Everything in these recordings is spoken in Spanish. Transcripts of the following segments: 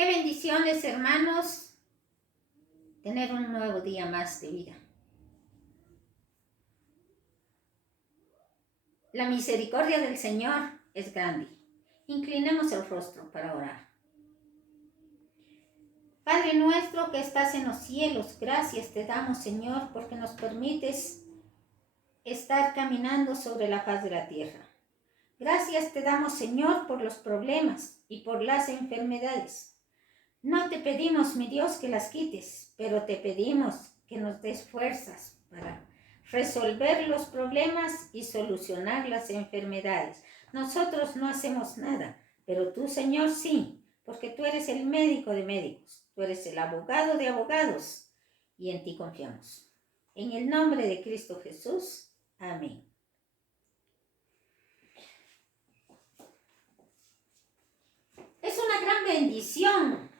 Qué bendiciones, hermanos, tener un nuevo día más de vida. La misericordia del Señor es grande. Inclinemos el rostro para orar. Padre nuestro que estás en los cielos, gracias te damos, Señor, porque nos permites estar caminando sobre la faz de la tierra. Gracias te damos, Señor, por los problemas y por las enfermedades. No te pedimos, mi Dios, que las quites, pero te pedimos que nos des fuerzas para resolver los problemas y solucionar las enfermedades. Nosotros no hacemos nada, pero tú, Señor, sí, porque tú eres el médico de médicos, tú eres el abogado de abogados, y en ti confiamos. En el nombre de Cristo Jesús, amén. Es una gran bendición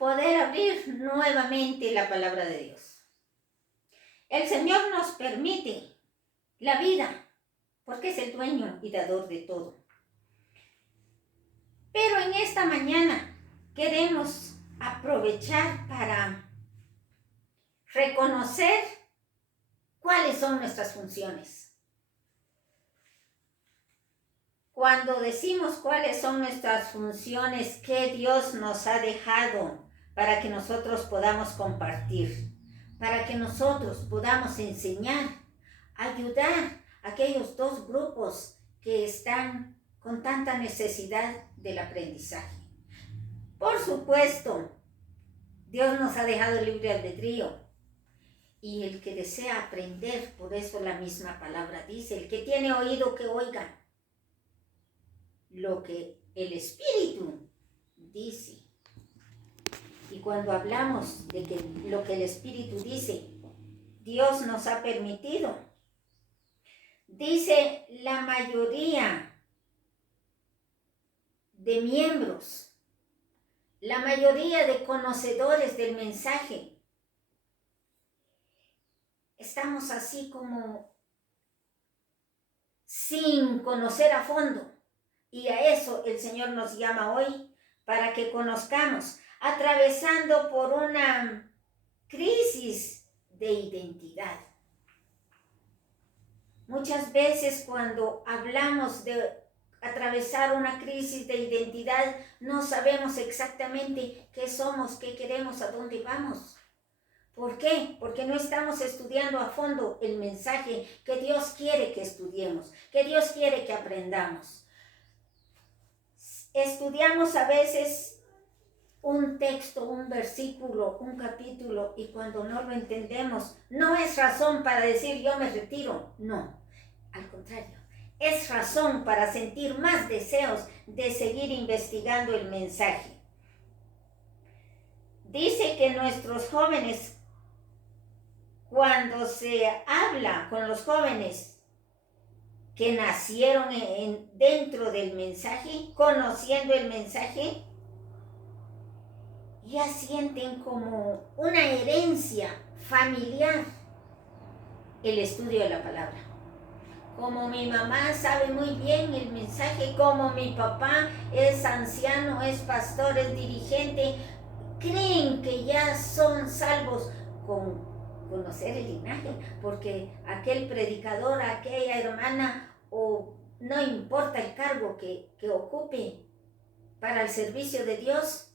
poder abrir nuevamente la palabra de Dios. El Señor nos permite la vida porque es el dueño y dador de todo. Pero en esta mañana queremos aprovechar para reconocer cuáles son nuestras funciones. Cuando decimos cuáles son nuestras funciones que Dios nos ha dejado para que nosotros podamos compartir, para que nosotros podamos enseñar, ayudar a aquellos dos grupos que están con tanta necesidad del aprendizaje. Por supuesto, Dios nos ha dejado libre albedrío y el que desea aprender, por eso la misma palabra dice, el que tiene oído que oiga lo que el Espíritu dice. Y cuando hablamos de que lo que el Espíritu dice, Dios nos ha permitido. Dice la mayoría de miembros, la mayoría de conocedores del mensaje, estamos así como sin conocer a fondo. Y a eso el Señor nos llama hoy, para que conozcamos, atravesando por una crisis de identidad. Muchas veces cuando hablamos de atravesar una crisis de identidad, no sabemos exactamente qué somos, qué queremos, a dónde vamos. ¿Por qué? Porque no estamos estudiando a fondo el mensaje que Dios quiere que estudiemos, que Dios quiere que aprendamos. Estudiamos a veces un texto, un versículo, un capítulo, y cuando no lo entendemos, no es razón para decir yo me retiro, no, al contrario, es razón para sentir más deseos de seguir investigando el mensaje. Dice que nuestros jóvenes, cuando se habla con los jóvenes que nacieron dentro del mensaje, conociendo el mensaje, ya sienten como una herencia familiar el estudio de la palabra. Como mi mamá sabe muy bien el mensaje, como mi papá es anciano, es pastor, es dirigente, creen que ya son salvos con conocer el linaje, porque aquel predicador, aquella hermana, o no importa el cargo que ocupe para el servicio de Dios,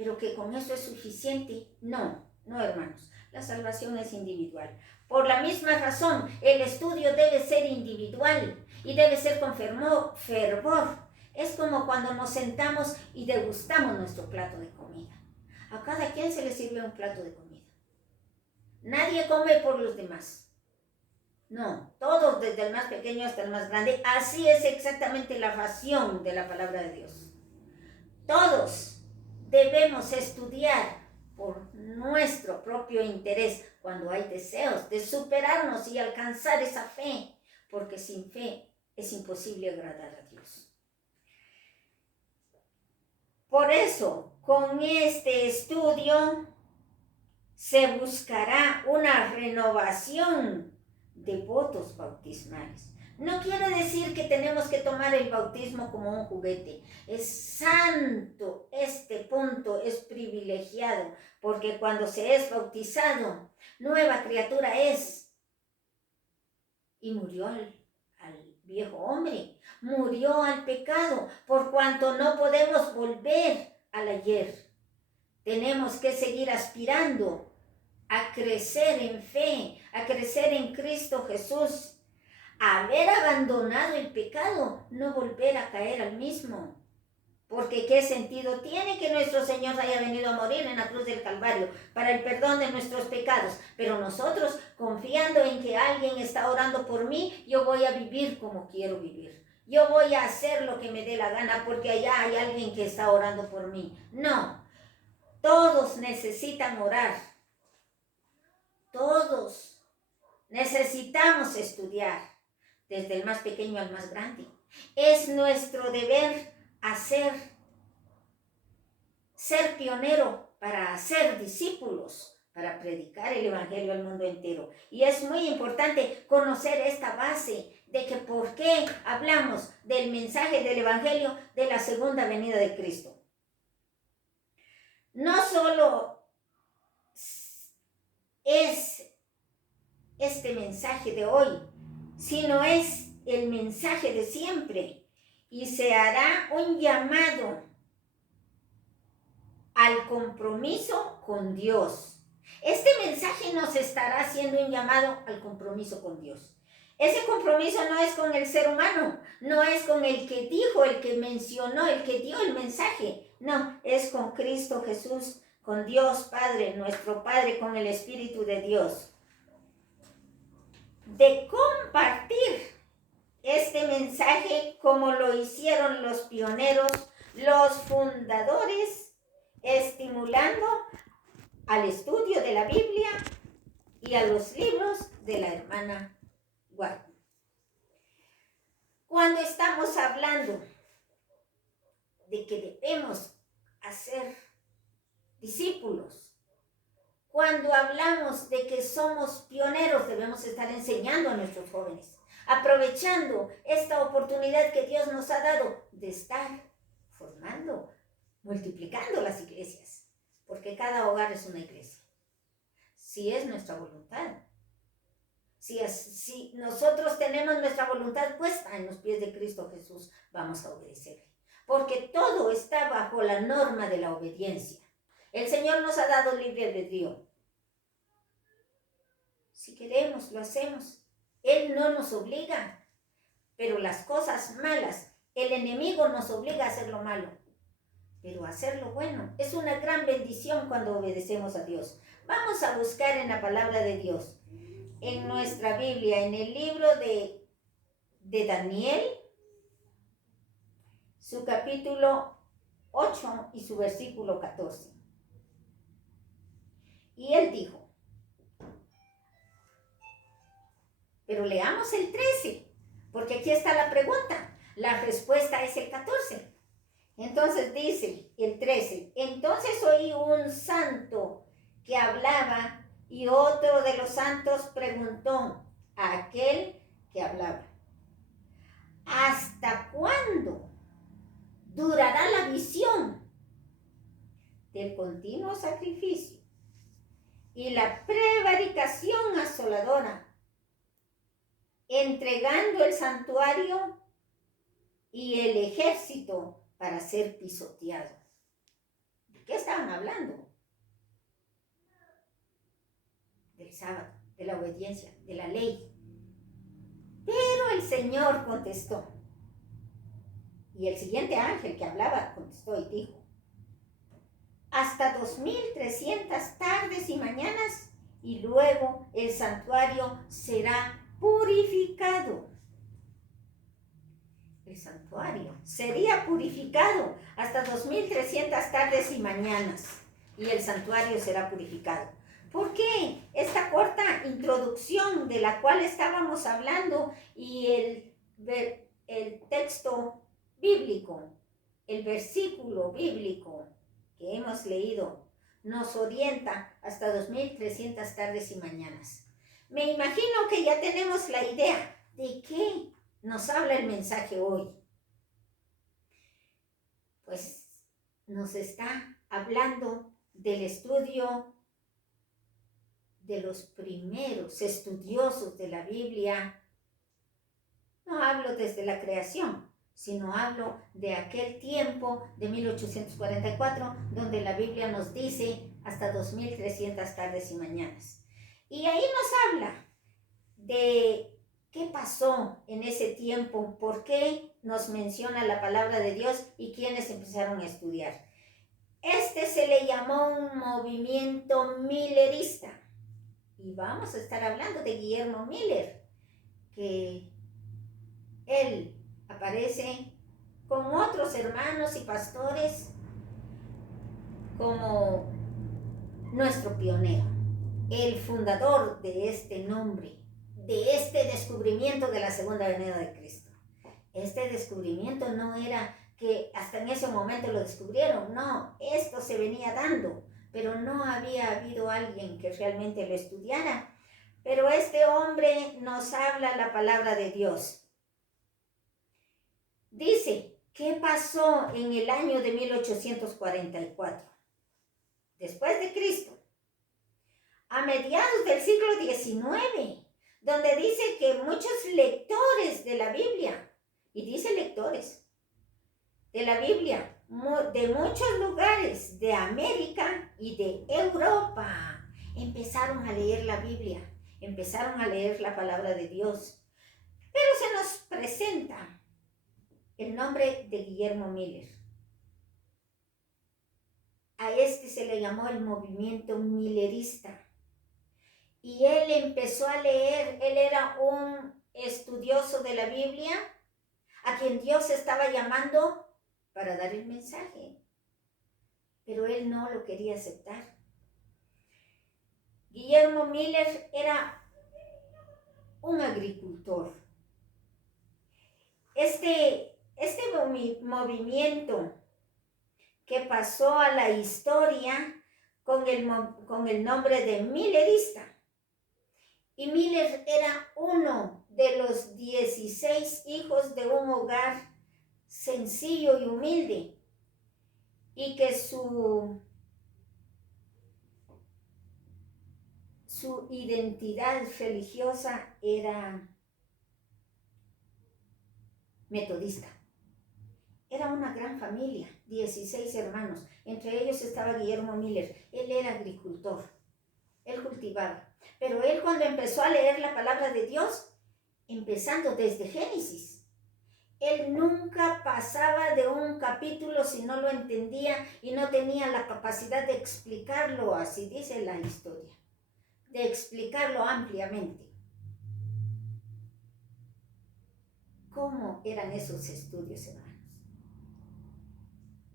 pero que con eso es suficiente. No, hermanos, la salvación es individual. Por la misma razón, el estudio debe ser individual y debe ser con fervor. Es como cuando nos sentamos y degustamos nuestro plato de comida. A cada quien se le sirve un plato de comida. Nadie come por los demás. No, todos, desde el más pequeño hasta el más grande. Así es exactamente la ración de la palabra de Dios. Todos debemos estudiar por nuestro propio interés cuando hay deseos de superarnos y alcanzar esa fe, porque sin fe es imposible agradar a Dios. Por eso, con este estudio se buscará una renovación de votos bautismales. No quiere decir que tenemos que tomar el bautismo como un juguete. Es santo, este punto es privilegiado, porque cuando se es bautizado, nueva criatura es. Y murió al viejo hombre, murió al pecado, por cuanto no podemos volver al ayer. Tenemos que seguir aspirando a crecer en fe, a crecer en Cristo Jesús. Haber abandonado el pecado, no volver a caer al mismo. Porque ¿qué sentido tiene que nuestro Señor haya venido a morir en la cruz del Calvario para el perdón de nuestros pecados? Pero nosotros, confiando en que alguien está orando por mí, yo voy a vivir como quiero vivir. Yo voy a hacer lo que me dé la gana porque allá hay alguien que está orando por mí. No, todos necesitan orar. Todos necesitamos estudiar, desde el más pequeño al más grande. Es nuestro deber ser pionero para hacer discípulos, para predicar el evangelio al mundo entero. Y es muy importante conocer esta base de que por qué hablamos del mensaje del evangelio de la segunda venida de Cristo. No solo es este mensaje de hoy, sino es el mensaje de siempre, y se hará un llamado al compromiso con Dios. Este mensaje nos estará haciendo un llamado al compromiso con Dios. Ese compromiso no es con el ser humano, no es con el que dijo, el que mencionó, el que dio el mensaje. No, es con Cristo Jesús, con Dios Padre, nuestro Padre, con el Espíritu de Dios. De compartir este mensaje como lo hicieron los pioneros, los fundadores, estimulando al estudio de la Biblia y a los libros de la hermana White. Cuando estamos hablando de que debemos hacer discípulos, cuando hablamos de que somos pioneros, debemos estar enseñando a nuestros jóvenes, aprovechando esta oportunidad que Dios nos ha dado de estar formando, multiplicando las iglesias, porque cada hogar es una iglesia. Si es nuestra voluntad, si nosotros tenemos nuestra voluntad puesta en los pies de Cristo Jesús, vamos a obedecerle, porque todo está bajo la norma de la obediencia. El Señor nos ha dado libre albedrío. Si queremos, lo hacemos. Él no nos obliga, pero las cosas malas, el enemigo nos obliga a hacer lo malo, pero hacer lo bueno es una gran bendición cuando obedecemos a Dios. Vamos a buscar en la palabra de Dios, en nuestra Biblia, en el libro de Daniel, su capítulo 8 y su versículo 14. Y él dijo, pero leamos el 13, porque aquí está la pregunta. La respuesta es el 14. Entonces dice el 13, entonces oí un santo que hablaba y otro de los santos preguntó a aquel que hablaba, ¿hasta cuándo durará la visión del continuo sacrificio y la prevaricación asoladora, entregando el santuario y el ejército para ser pisoteado? ¿De qué estaban hablando? Del sábado, de la obediencia, de la ley. Pero el Señor contestó. Y el siguiente ángel que hablaba contestó y dijo, hasta 2300 tardes y mañanas, y luego el santuario será purificado. El santuario sería purificado hasta 2300 tardes y mañanas, y el santuario será purificado. ¿Por qué esta corta introducción de la cual estábamos hablando y el texto bíblico, el versículo bíblico que hemos leído, nos orienta hasta 2300 tardes y mañanas? Me imagino que ya tenemos la idea de qué nos habla el mensaje hoy? Pues nos está hablando del estudio de los primeros estudiosos de la Biblia. No hablo desde la creación, sino hablo de aquel tiempo de 1844, donde la Biblia nos dice hasta 2300 tardes y mañanas. Y ahí nos habla de qué pasó en ese tiempo, por qué nos menciona la palabra de Dios y quiénes empezaron a estudiar. Este se le llamó un movimiento millerista. Y vamos a estar hablando de Guillermo Miller, que él aparece con otros hermanos y pastores como nuestro pionero, el fundador de este nombre, de este descubrimiento de la segunda venida de Cristo. Este descubrimiento no era que hasta en ese momento lo descubrieron, no, esto se venía dando, pero no había habido alguien que realmente lo estudiara. Pero este hombre nos habla la palabra de Dios. Dice, ¿qué pasó en el año de 1844? Después de Cristo, a mediados del siglo XIX, donde dice que muchos lectores de la Biblia, y dice lectores de la Biblia, de muchos lugares de América y de Europa, empezaron a leer la Biblia, empezaron a leer la palabra de Dios. Pero se nos presenta el nombre de Guillermo Miller. A este se le llamó el movimiento millerista. Y él empezó a leer, él era un estudioso de la Biblia, a quien Dios estaba llamando para dar el mensaje. Pero él no lo quería aceptar. Guillermo Miller era un agricultor. Este movimiento que pasó a la historia con el nombre de millerista. Y Miller era uno de los 16 hijos de un hogar sencillo y humilde, y que su identidad religiosa era metodista. Era una gran familia, 16 hermanos. Entre ellos estaba Guillermo Miller. Él era agricultor, él cultivaba. Pero él, cuando empezó a leer la palabra de Dios, empezando desde Génesis, él nunca pasaba de un capítulo si no lo entendía y no tenía la capacidad de explicarlo, así dice la historia, de explicarlo ampliamente. ¿Cómo eran esos estudios, hermanos?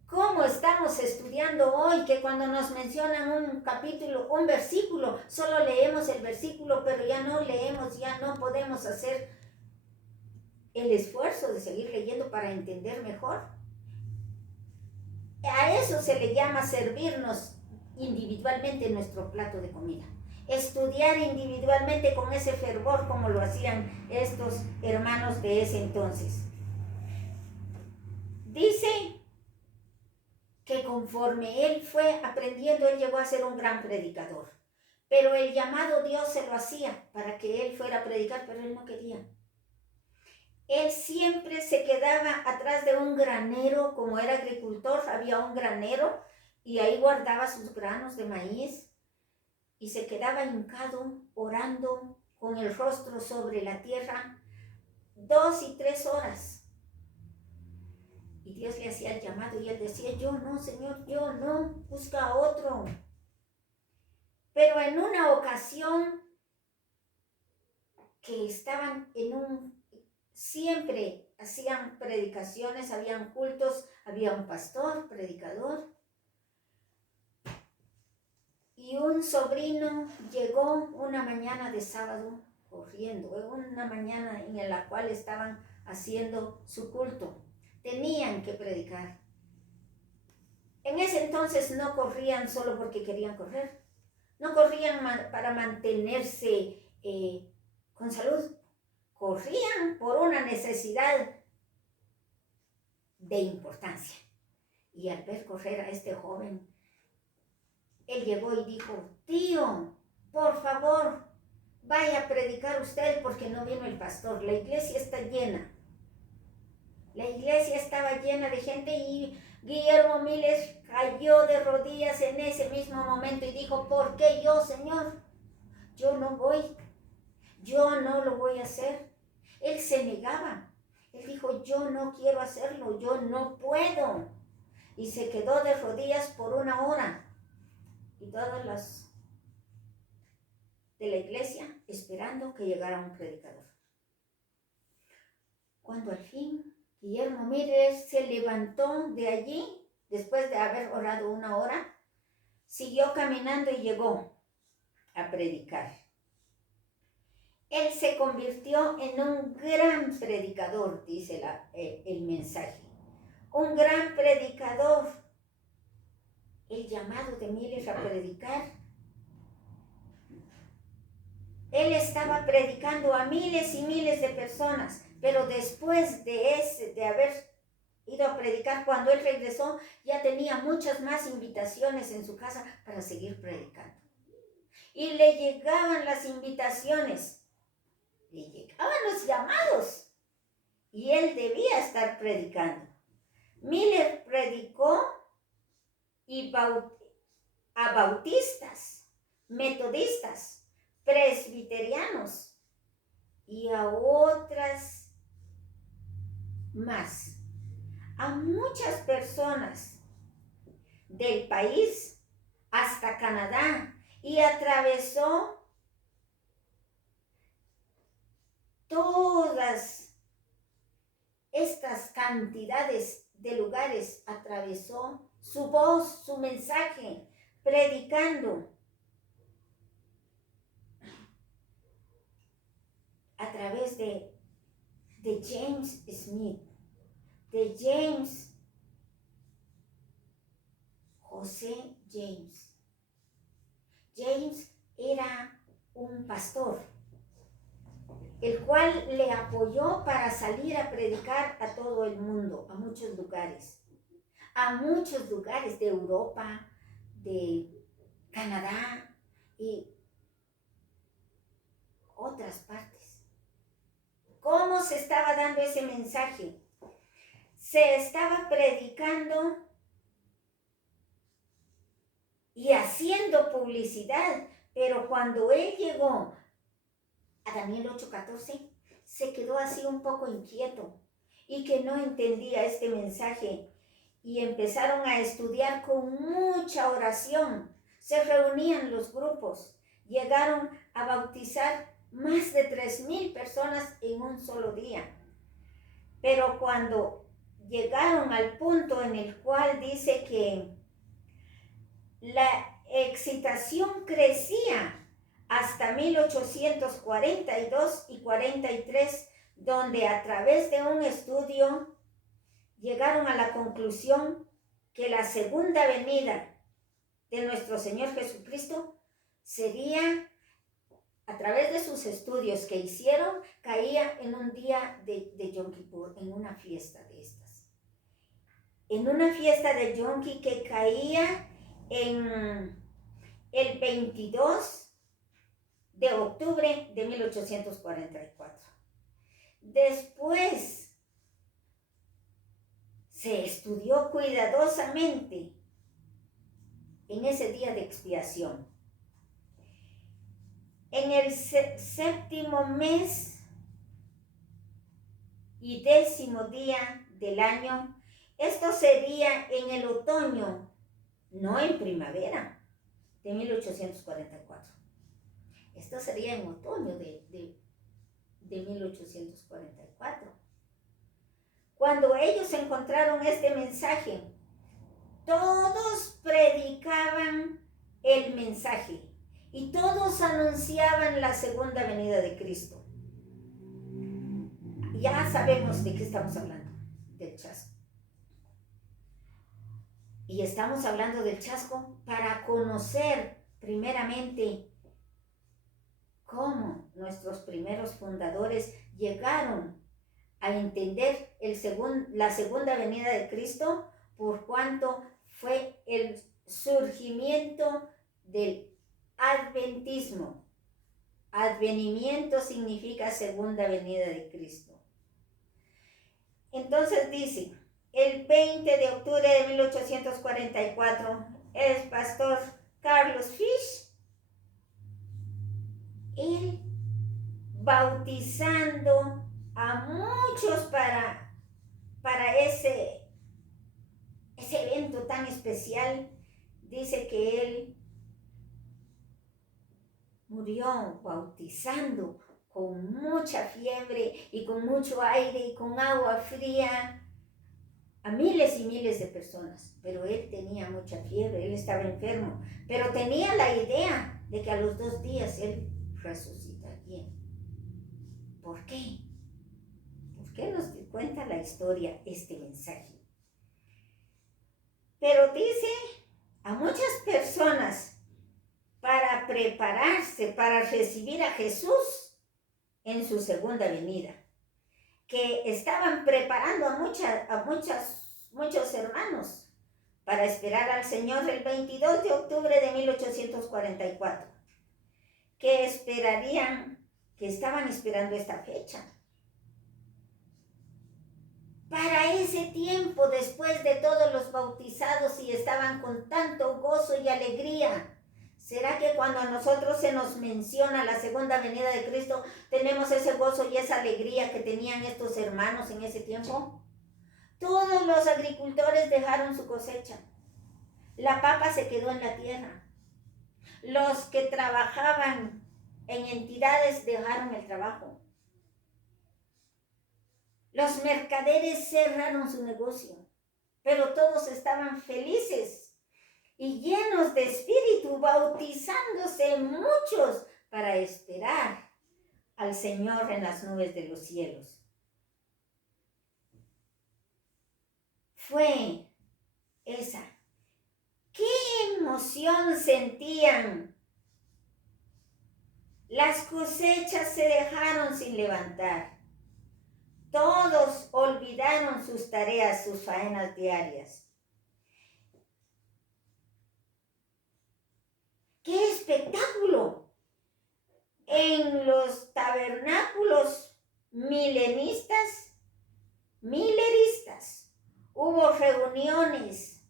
¿Cómo estamos estudiando hoy que cuando nos mencionan un capítulo, un versículo, solo leemos el versículo, pero ya no leemos, ya no podemos hacer el esfuerzo de seguir leyendo para entender mejor? A eso se le llama servirnos individualmente nuestro plato de comida. Estudiar individualmente con ese fervor como lo hacían estos hermanos de ese entonces. Dice que conforme él fue aprendiendo, él llegó a ser un gran predicador. Pero el llamado Dios se lo hacía para que él fuera a predicar, pero él no quería. Él siempre se quedaba atrás de un granero, como era agricultor, había un granero y ahí guardaba sus granos de maíz y se quedaba hincado, orando con el rostro sobre la tierra 2 y 3 horas. Y Dios le hacía el llamado y él decía, yo no, Señor, yo no, busca a otro. Pero en una ocasión que estaban siempre hacían predicaciones, habían cultos, había un pastor, predicador. Y un sobrino llegó una mañana de sábado corriendo, una mañana en la cual estaban haciendo su culto. Tenían que predicar. En ese entonces no corrían solo porque querían correr. No corrían para mantenerse con salud. corrían por una necesidad de importancia. Y al ver correr a este joven, él llegó y dijo, tío, por favor, vaya a predicar usted porque no vino el pastor. La iglesia está llena. La iglesia estaba llena de gente y Guillermo Miles cayó de rodillas en ese mismo momento y dijo, ¿por qué yo, Señor? Yo no voy. Yo no lo voy a hacer. Él se negaba. Él dijo, yo no quiero hacerlo, yo no puedo. Y se quedó de rodillas por 1 hora. Y todas las de la iglesia esperando que llegara un predicador. Cuando al fin Guillermo Mírez se levantó de allí, después de haber orado 1 hora, siguió caminando y llegó a predicar. Él se convirtió en un gran predicador, dice el mensaje. Un gran predicador. El llamado de Mírez a predicar. Él estaba predicando a miles y miles de personas, pero después de haber ido a predicar, cuando él regresó, ya tenía muchas más invitaciones en su casa para seguir predicando. Y le llegaban las invitaciones, le llegaban los llamados, y él debía estar predicando. Miller predicó a bautistas, metodistas, presbiterianos y a otras más, a muchas personas del país hasta Canadá, y atravesó todas estas cantidades de lugares, atravesó su voz, su mensaje, predicando a través de James Smith, de José James. James era un pastor, el cual le apoyó para salir a predicar a todo el mundo, a muchos lugares de Europa, de Canadá y otras partes. ¿Cómo se estaba dando ese mensaje? Se estaba predicando y haciendo publicidad, pero cuando él llegó a Daniel 8:14, se quedó así un poco inquieto y que no entendía este mensaje, y empezaron a estudiar con mucha oración. Se reunían los grupos, llegaron a bautizar más de 3,000 personas en un solo día. Pero cuando llegaron al punto en el cual dice que la excitación crecía hasta 1842 y 43, donde a través de un estudio llegaron a la conclusión que la segunda venida de nuestro Señor Jesucristo sería, a través de sus estudios que hicieron, caía en un día de Yom Kippur, en una fiesta de estas. En una fiesta de Yom Kippur que caía en el 22 de octubre de 1844. Después se estudió cuidadosamente en ese día de expiación. En el 7º mes y 10º día del año, esto sería en el otoño, no en primavera, de 1844. Esto sería en otoño de 1844. Cuando ellos encontraron este mensaje, todos predicaban el mensaje y todos anunciaban la segunda venida de Cristo. Ya sabemos de qué estamos hablando, del chasco. Y estamos hablando del chasco para conocer primeramente cómo nuestros primeros fundadores llegaron a entender la segunda venida de Cristo, por cuanto fue el surgimiento del adventismo. Advenimiento significa segunda venida de Cristo. Entonces dice, el 20 de octubre de 1844, el pastor Carlos Fish, él bautizando a muchos para ese evento tan especial, dice que él murió bautizando con mucha fiebre y con mucho aire y con agua fría a miles y miles de personas, pero él tenía mucha fiebre, él estaba enfermo, pero tenía la idea de que a los 2 días él resucitaría. ¿Por qué? ¿Por qué nos cuenta la historia este mensaje? Pero dice a muchas personas para prepararse para recibir a Jesús en su segunda venida, que estaban preparando a muchos hermanos para esperar al Señor el 22 de octubre de 1844, que estaban esperando esta fecha. Para ese tiempo, después de todos los bautizados y estaban con tanto gozo y alegría, ¿será que cuando a nosotros se nos menciona la segunda venida de Cristo, tenemos ese gozo y esa alegría que tenían estos hermanos en ese tiempo? Todos los agricultores dejaron su cosecha. La papa se quedó en la tierra. Los que trabajaban en entidades dejaron el trabajo. Los mercaderes cerraron su negocio, pero todos estaban felices y llenos de espíritu, bautizándose muchos para esperar al Señor en las nubes de los cielos. Fue esa. ¿Qué emoción sentían? Las cosechas se dejaron sin levantar. Todos olvidaron sus tareas, sus faenas diarias. ¡Qué espectáculo! En los tabernáculos mileristas, hubo reuniones,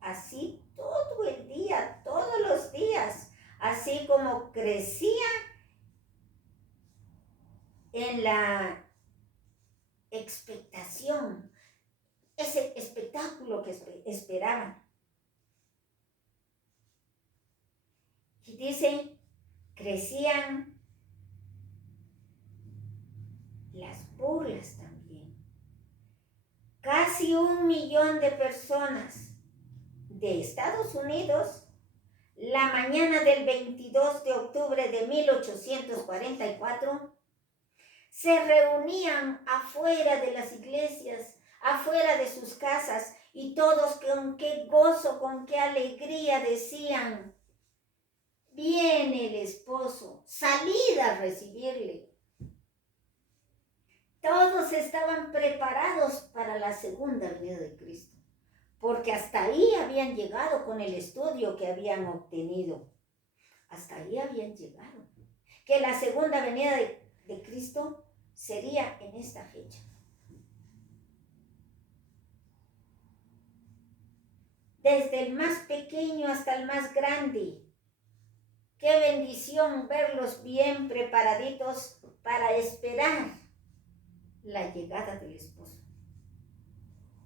así todo el día, todos los días, así como crecía en la expectación, ese espectáculo que esperaban. Y dice, crecían las burlas también. Casi 1 millón de personas de Estados Unidos, la mañana del 22 de octubre de 1844, se reunían afuera de las iglesias, afuera de sus casas, y todos con qué gozo, con qué alegría decían, viene el esposo, salid a recibirle. Todos estaban preparados para la segunda venida de Cristo, porque hasta ahí habían llegado con el estudio que habían obtenido. Hasta ahí habían llegado. Que la segunda venida de Cristo sería en esta fecha. Desde el más pequeño hasta el más grande. Qué bendición verlos bien preparaditos para esperar la llegada del esposo.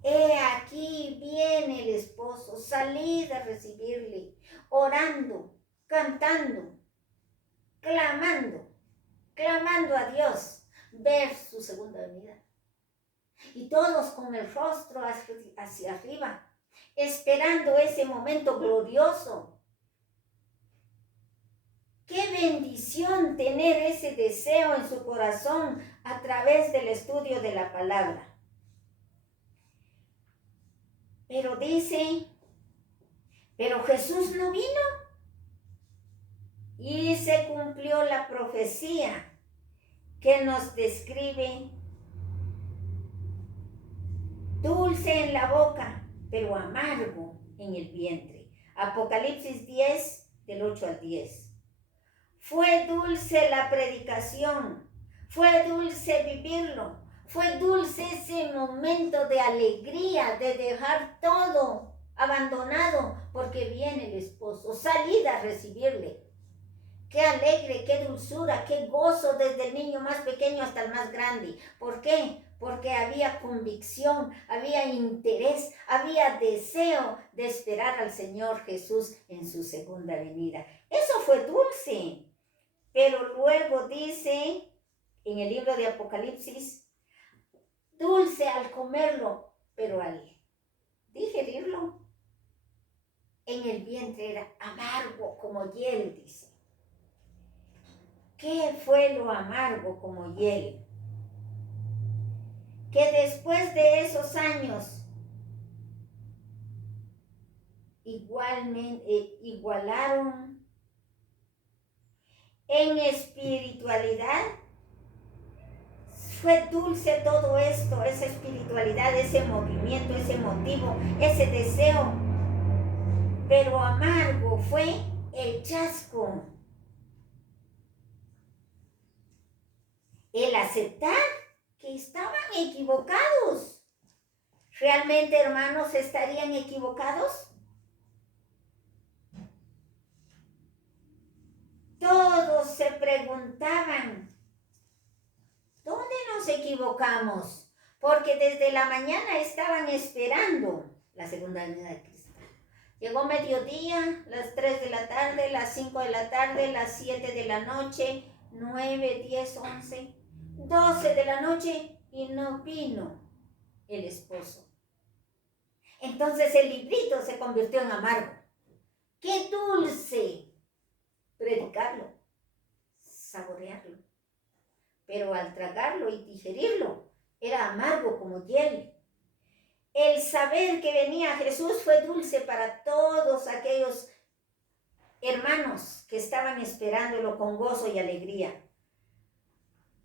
He aquí viene el esposo, salid a recibirle, orando, cantando, clamando a Dios, ver su segunda venida. Y todos con el rostro hacia arriba, esperando ese momento glorioso. Qué bendición tener ese deseo en su corazón a través del estudio de la palabra. Pero dice, pero Jesús no vino. Y se cumplió la profecía que nos describe dulce en la boca, pero amargo en el vientre. Apocalipsis 10, del 8 al 10. Fue dulce la predicación, fue dulce vivirlo, fue dulce ese momento de alegría, de dejar todo abandonado, porque viene el esposo, salida a recibirle. Qué alegre, qué dulzura, qué gozo desde el niño más pequeño hasta el más grande. ¿Por qué? Porque había convicción, había interés, había deseo de esperar al Señor Jesús en su segunda venida. Eso fue dulce. Pero luego dice en el libro de Apocalipsis, dulce al comerlo, pero al digerirlo, en el vientre era amargo como hiel, dice. ¿Qué fue lo amargo como hiel? Que después de esos años igualaron en espiritualidad. Fue dulce todo esto, esa espiritualidad, ese movimiento, ese motivo, ese deseo. Pero amargo fue el chasco. El aceptar que estaban equivocados. ¿Realmente, hermanos, estarían equivocados? Todos se preguntaban, ¿dónde nos equivocamos? Porque desde la mañana estaban esperando la segunda venida de Cristo. Llegó mediodía, las 3 de la tarde, las 5 de la tarde, las 7 de la noche, 9, 10, 11, 12 de la noche y no vino el esposo. Entonces el librito se convirtió en amargo. ¡Qué dulce! Predicarlo, saborearlo. Pero al tragarlo y digerirlo, era amargo como hiel. El saber que venía Jesús fue dulce para todos aquellos hermanos que estaban esperándolo con gozo y alegría.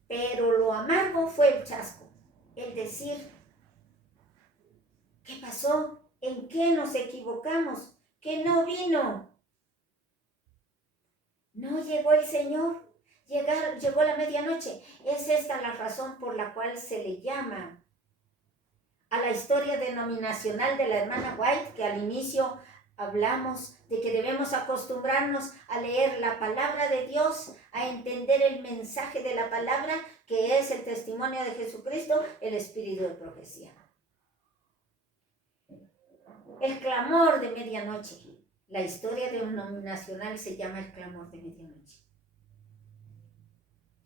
Pero lo amargo fue el chasco, el decir, ¿qué pasó? ¿En qué nos equivocamos? ¿Que no vino? No llegó el Señor, llegó la medianoche. Es esta la razón por la cual se le llama a la historia denominacional de la hermana White, que al inicio hablamos de que debemos acostumbrarnos a leer la palabra de Dios, a entender el mensaje de la palabra, que es el testimonio de Jesucristo, el espíritu de profecía. El clamor de medianoche. La historia denominacional se llama el clamor de medianoche.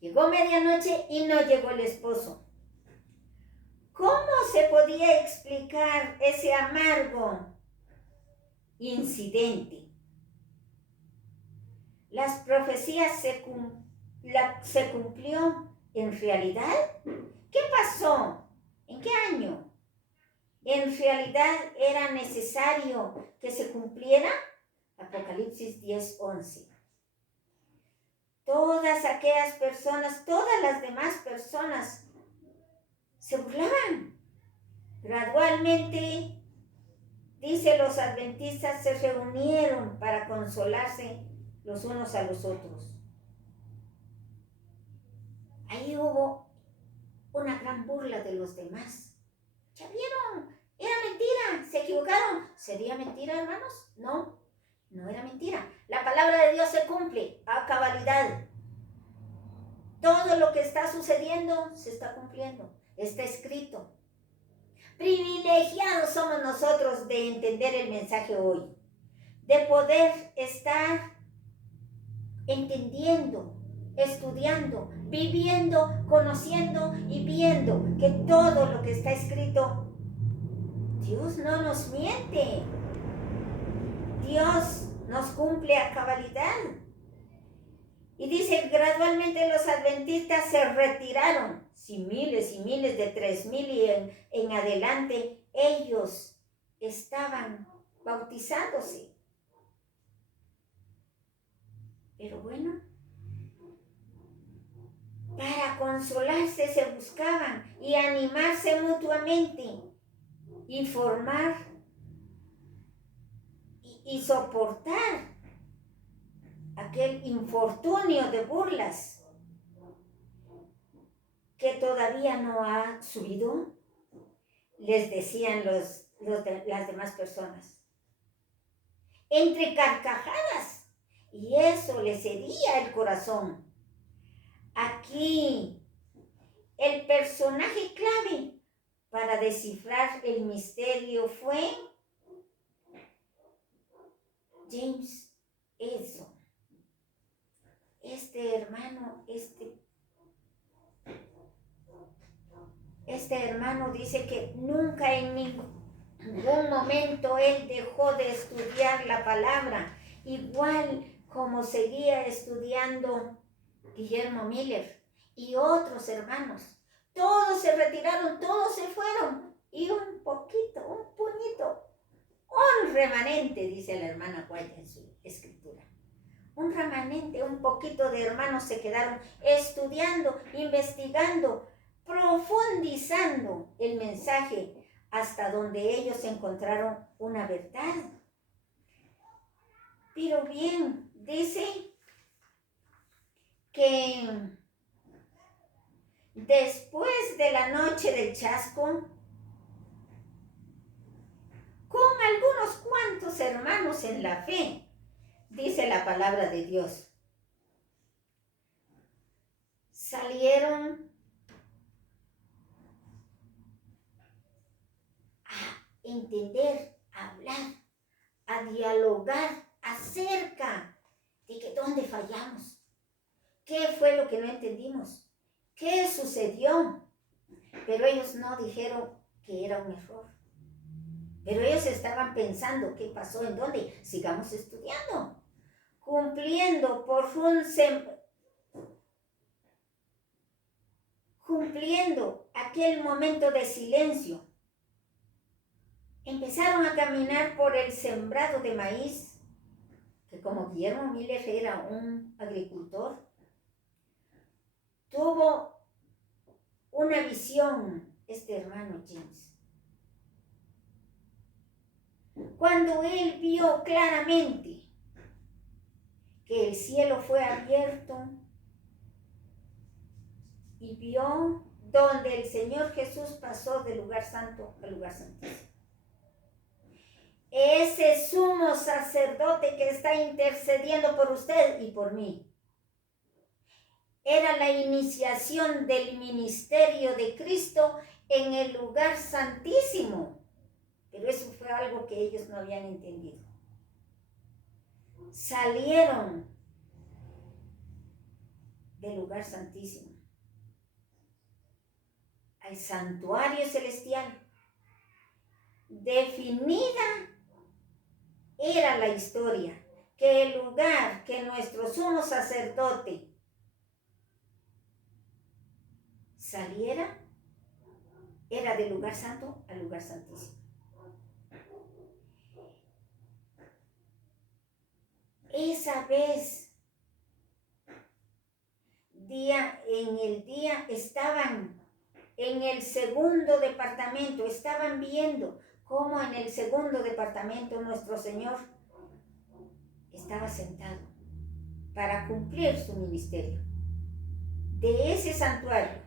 Llegó medianoche y no llegó el esposo. ¿Cómo se podía explicar ese amargo incidente? ¿Las profecías se cumplió en realidad? ¿Qué pasó? ¿En qué año? ¿En realidad era necesario que se cumpliera? Apocalipsis 10, 11. Todas aquellas personas, todas las demás personas se burlaban. Gradualmente, dice, los adventistas se reunieron para consolarse los unos a los otros. Ahí hubo una gran burla de los demás. ¿Ya vieron? Era mentira, se equivocaron. ¿Sería mentira, hermanos? No, no era mentira. La palabra de Dios se cumple a cabalidad. Todo lo que está sucediendo se está cumpliendo, está escrito. Privilegiados somos nosotros de entender el mensaje hoy, de poder estar entendiendo, estudiando, viviendo, conociendo y viendo que todo lo que está escrito, Dios no nos miente. Dios nos cumple a cabalidad. Y dice, gradualmente los adventistas se retiraron. Si miles y miles de 3,000 y en adelante, ellos estaban bautizándose. Pero bueno, Para consolarse se buscaban y animarse mutuamente y formar y soportar aquel infortunio de burlas que todavía no ha subido, les decían las demás personas, entre carcajadas, y eso les hería el corazón. Aquí el personaje clave para descifrar el misterio fue James Edson. Este hermano dice que nunca en ningún momento él dejó de estudiar la palabra, igual como seguía estudiando Guillermo Miller y otros hermanos. Todos se retiraron, todos se fueron, y un poquito, un puñito, un remanente, dice la hermana White en su escritura. Un remanente, un poquito de hermanos se quedaron estudiando, investigando, profundizando el mensaje hasta donde ellos encontraron una verdad. Pero bien, dice que después de la noche del chasco, con algunos cuantos hermanos en la fe, dice la palabra de Dios, salieron a entender, a hablar, a dialogar acerca de que dónde fallamos, qué fue lo que no entendimos, qué sucedió. Pero ellos no dijeron que era un error. Pero ellos estaban pensando qué pasó, en dónde. Sigamos estudiando, cumpliendo aquel momento de silencio. Empezaron a caminar por el sembrado de maíz, que como Guillermo Miller era un agricultor, tuvo una visión este hermano James. Cuando él vio claramente que el cielo fue abierto y vio donde el Señor Jesús pasó del lugar santo al lugar santísimo. Ese sumo sacerdote que está intercediendo por usted y por mí. Era la iniciación del ministerio de Cristo en el lugar santísimo. Pero eso fue algo que ellos no habían entendido. Salieron del lugar santísimo al santuario celestial. Definida era la historia, que el lugar que nuestro sumo sacerdote saliera era del lugar santo al lugar santísimo. Esa vez, en el día estaban en el segundo departamento, estaban viendo cómo en el segundo departamento nuestro Señor estaba sentado para cumplir su ministerio. De ese santuario,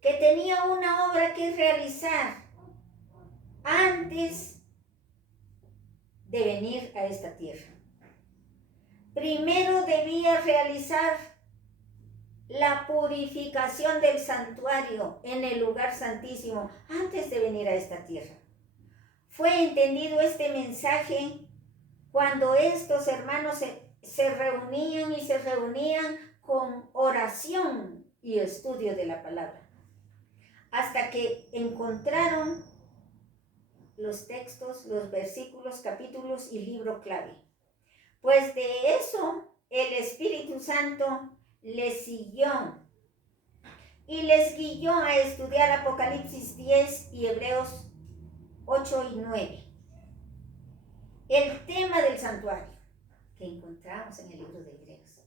que tenía una obra que realizar antes de venir a esta tierra. Primero debía realizar la purificación del santuario en el lugar santísimo antes de venir a esta tierra. Fue entendido este mensaje cuando estos hermanos se reunían con oración y estudio de la palabra, hasta que encontraron los textos, los versículos, capítulos y libro clave. Pues de eso el Espíritu Santo les siguió y les guió a estudiar Apocalipsis 10 y Hebreos 8 y 9. El tema del santuario que encontramos en el libro de Hebreos.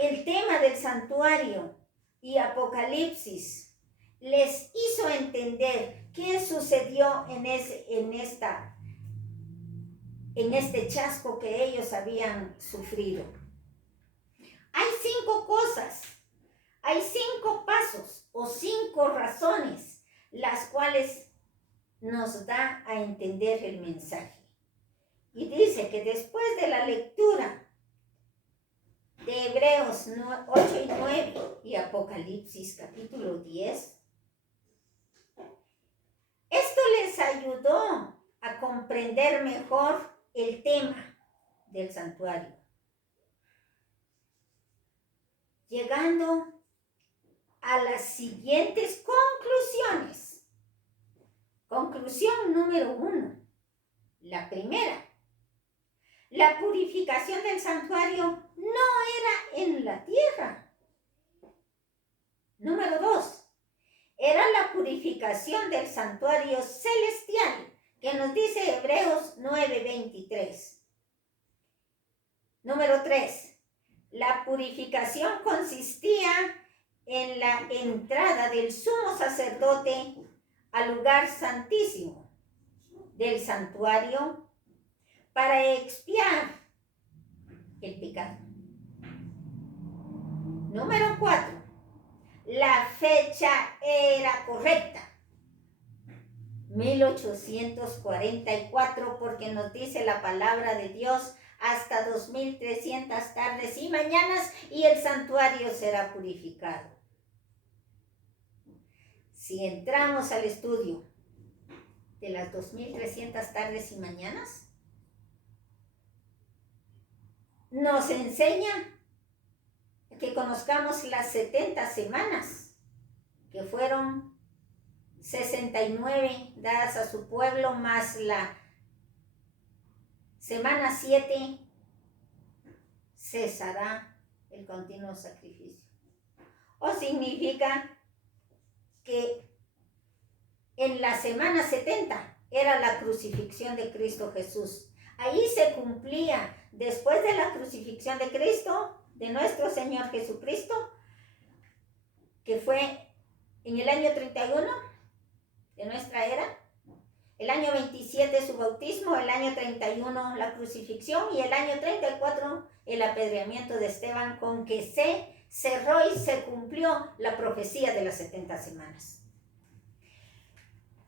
el tema del santuario y Apocalipsis les hizo entender qué sucedió en este chasco que ellos habían sufrido. Hay 5 cosas, hay 5 pasos o 5 razones las cuales nos da a entender el mensaje. Y dice que después de la lectura de Hebreos 8 y 9 y Apocalipsis capítulo 10, esto les ayudó a comprender mejor el tema del santuario, llegando a las siguientes conclusiones. Conclusión número 1, la primera. La purificación del santuario no era en la tierra. Número 2, era la purificación del santuario celestial, que nos dice Hebreos 9:23. Número 3, la purificación consistía en la entrada del sumo sacerdote al lugar santísimo del santuario para expiar el pecado. Número 4, la fecha era correcta, 1844, porque nos dice la palabra de Dios, hasta 2300 tardes y mañanas y el santuario será purificado. Si entramos al estudio de las 2300 tardes y mañanas, nos enseña que conozcamos las 70 semanas, que fueron 69 dadas a su pueblo, más la semana 7 cesará el continuo sacrificio. O significa que en la semana 70 era la crucifixión de Cristo Jesús. Ahí se cumplía, después de la crucifixión de Cristo, de nuestro Señor Jesucristo, que fue en el año 31 de nuestra era, el año 27 su bautismo, el año 31 la crucifixión y el año 34 el apedreamiento de Esteban, con que se cerró y se cumplió la profecía de las 70 semanas.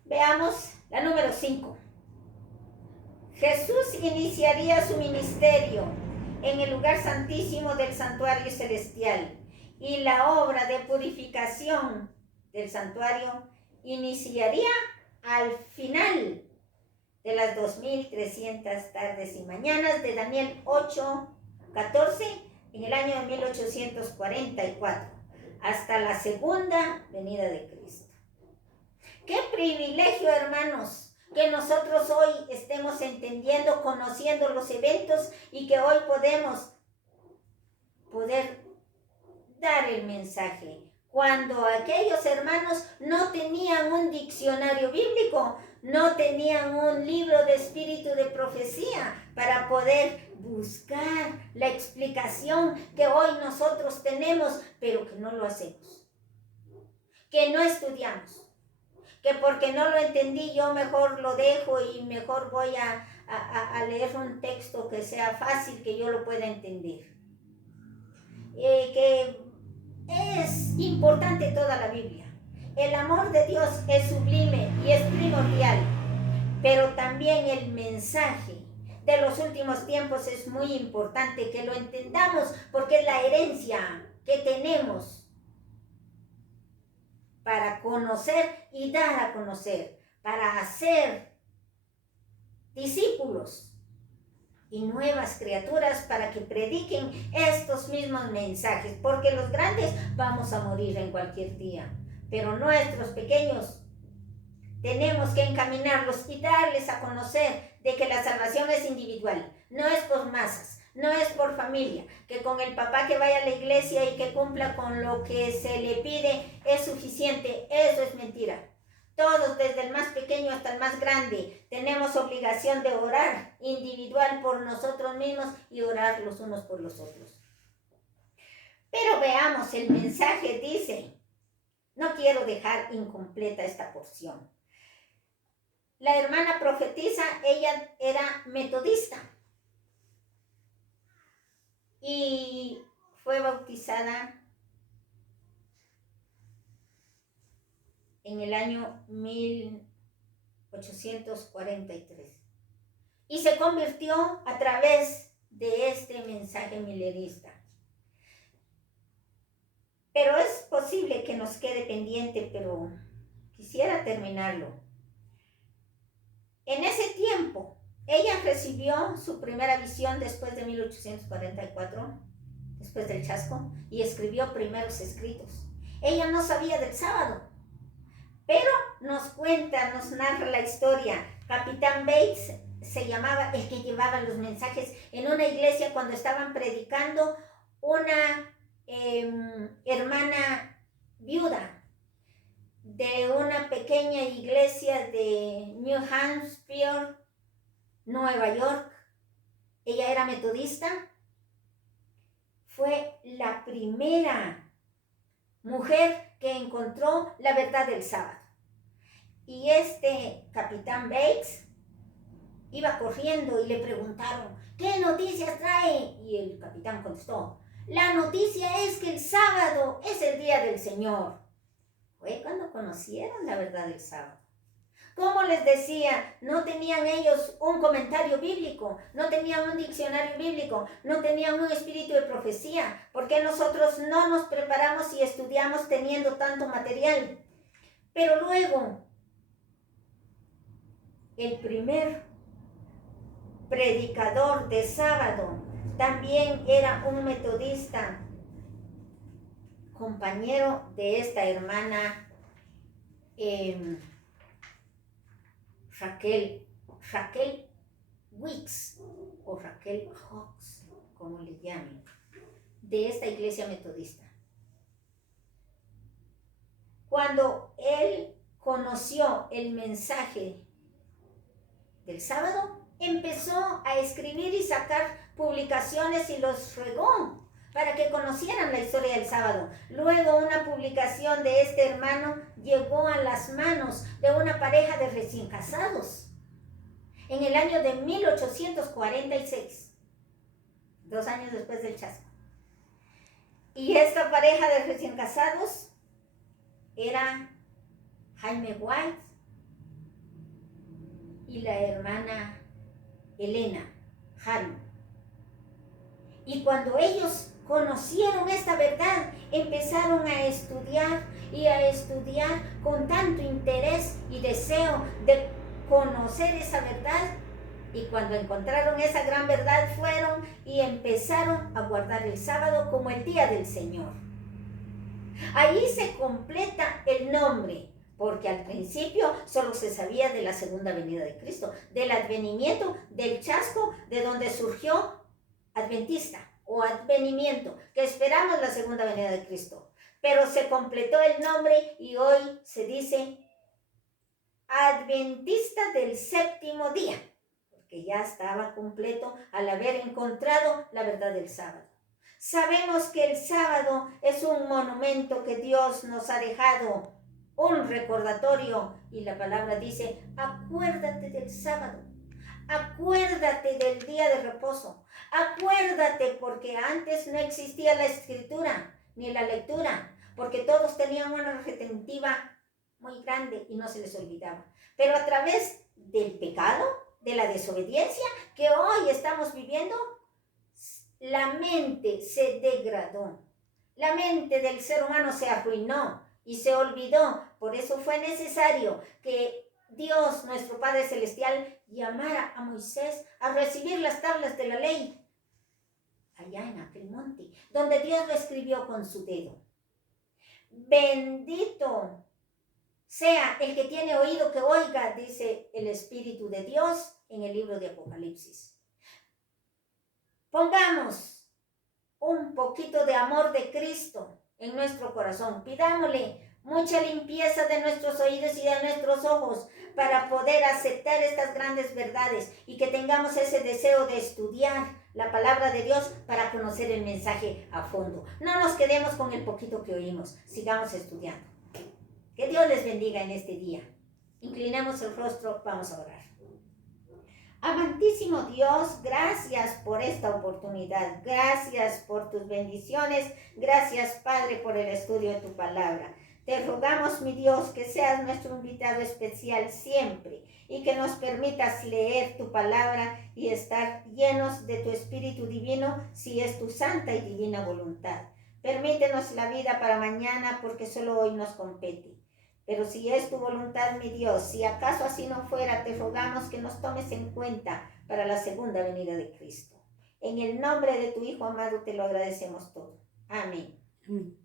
Veamos la número 5. Jesús iniciaría su ministerio en el lugar santísimo del santuario celestial, y la obra de purificación del santuario iniciaría al final de las 2300 tardes y mañanas de Daniel 8:14 en el año de 1844, hasta la segunda venida de Cristo. ¡Qué privilegio, hermanos! Que nosotros hoy estemos entendiendo, conociendo los eventos y que hoy poder dar el mensaje. Cuando aquellos hermanos no tenían un diccionario bíblico, no tenían un libro de espíritu de profecía para poder buscar la explicación que hoy nosotros tenemos, pero que no lo hacemos, que no estudiamos, que porque no lo entendí yo mejor lo dejo y mejor voy a leer un texto que sea fácil, que yo lo pueda entender. Que es importante toda la Biblia. El amor de Dios es sublime y es primordial, pero también el mensaje de los últimos tiempos es muy importante que lo entendamos, porque es la herencia que tenemos para conocer y dar a conocer, para hacer discípulos y nuevas criaturas para que prediquen estos mismos mensajes, porque los grandes vamos a morir en cualquier día, pero nuestros pequeños tenemos que encaminarlos y darles a conocer de que la salvación es individual, no es por masas, no es por familia, que con el papá que vaya a la iglesia y que cumpla con lo que se le pide es suficiente. Eso es mentira. Todos, desde el más pequeño hasta el más grande, tenemos obligación de orar individual por nosotros mismos y orar los unos por los otros. Pero veamos, el mensaje dice, no quiero dejar incompleta esta porción. La hermana profetisa, ella era metodista y fue bautizada en el año 1843 y se convirtió a través de este mensaje milenista. Pero es posible que nos quede pendiente, pero quisiera terminarlo. En ese tiempo, ella recibió su primera visión después de 1844, después del chasco, y escribió primeros escritos. Ella no sabía del sábado, pero nos cuenta, nos narra la historia. Capitán Bates se llamaba el que llevaba los mensajes en una iglesia cuando estaban predicando una hermana viuda de una pequeña iglesia de New Hampshire, Nueva York. Ella era metodista. Fue la primera mujer que encontró la verdad del sábado. Y este capitán Bates iba corriendo y le preguntaron, ¿qué noticias trae? Y el capitán contestó, la noticia es que el sábado es el día del Señor. Fue cuando conocieron la verdad del sábado. Como les decía, no tenían ellos un comentario bíblico, no tenían un diccionario bíblico, no tenían un espíritu de profecía, porque nosotros no nos preparamos y estudiamos teniendo tanto material. Pero luego, el primer predicador de sábado también era un metodista, compañero de esta hermana Raquel Wicks o Raquel Hawks, como le llamen, de esta iglesia metodista. Cuando él conoció el mensaje del sábado, empezó a escribir y sacar publicaciones y los regó para que conocieran la historia del sábado. Luego una publicación de este hermano llegó a las manos de una pareja de recién casados en el año de 1846, 2 años después del chasco. Y esta pareja de recién casados era Jaime White y la hermana Elena Harmon. Y cuando ellos conocieron esta verdad, empezaron a estudiar y a estudiar con tanto interés y deseo de conocer esa verdad. Y cuando encontraron esa gran verdad, fueron y empezaron a guardar el sábado como el día del Señor. Ahí se completa el nombre, porque al principio solo se sabía de la segunda venida de Cristo, del advenimiento, del chasco, de donde surgió adventista o advenimiento, que esperamos la segunda venida de Cristo. Pero se completó el nombre y hoy se dice adventista del séptimo día, porque ya estaba completo al haber encontrado la verdad del sábado. Sabemos que el sábado es un monumento que Dios nos ha dejado, un recordatorio, y la palabra dice, acuérdate del sábado, acuérdate del día de reposo, acuérdate, porque antes no existía la escritura ni la lectura, porque todos tenían una retentiva muy grande y no se les olvidaba. Pero a través del pecado, de la desobediencia que hoy estamos viviendo, la mente se degradó, la mente del ser humano se arruinó y se olvidó. Por eso fue necesario que Dios, nuestro Padre Celestial, llamara a Moisés a recibir las tablas de la ley allá en aquel monte, donde Dios lo escribió con su dedo. Bendito sea el que tiene oído que oiga, dice el Espíritu de Dios en el libro de Apocalipsis. Pongamos un poquito de amor de Cristo en nuestro corazón. Pidámosle mucha limpieza de nuestros oídos y de nuestros ojos para poder aceptar estas grandes verdades y que tengamos ese deseo de estudiar la palabra de Dios para conocer el mensaje a fondo. No nos quedemos con el poquito que oímos, sigamos estudiando. Que Dios les bendiga en este día. Inclinemos el rostro, vamos a orar. Amantísimo Dios, gracias por esta oportunidad, gracias por tus bendiciones, gracias Padre por el estudio de tu palabra. Te rogamos, mi Dios, que seas nuestro invitado especial siempre y que nos permitas leer tu palabra y estar llenos de tu Espíritu Divino si es tu santa y divina voluntad. Permítenos la vida para mañana porque solo hoy nos compete. Pero si es tu voluntad, mi Dios, si acaso así no fuera, te rogamos que nos tomes en cuenta para la segunda venida de Cristo. En el nombre de tu Hijo amado te lo agradecemos todo. Amén. Amén.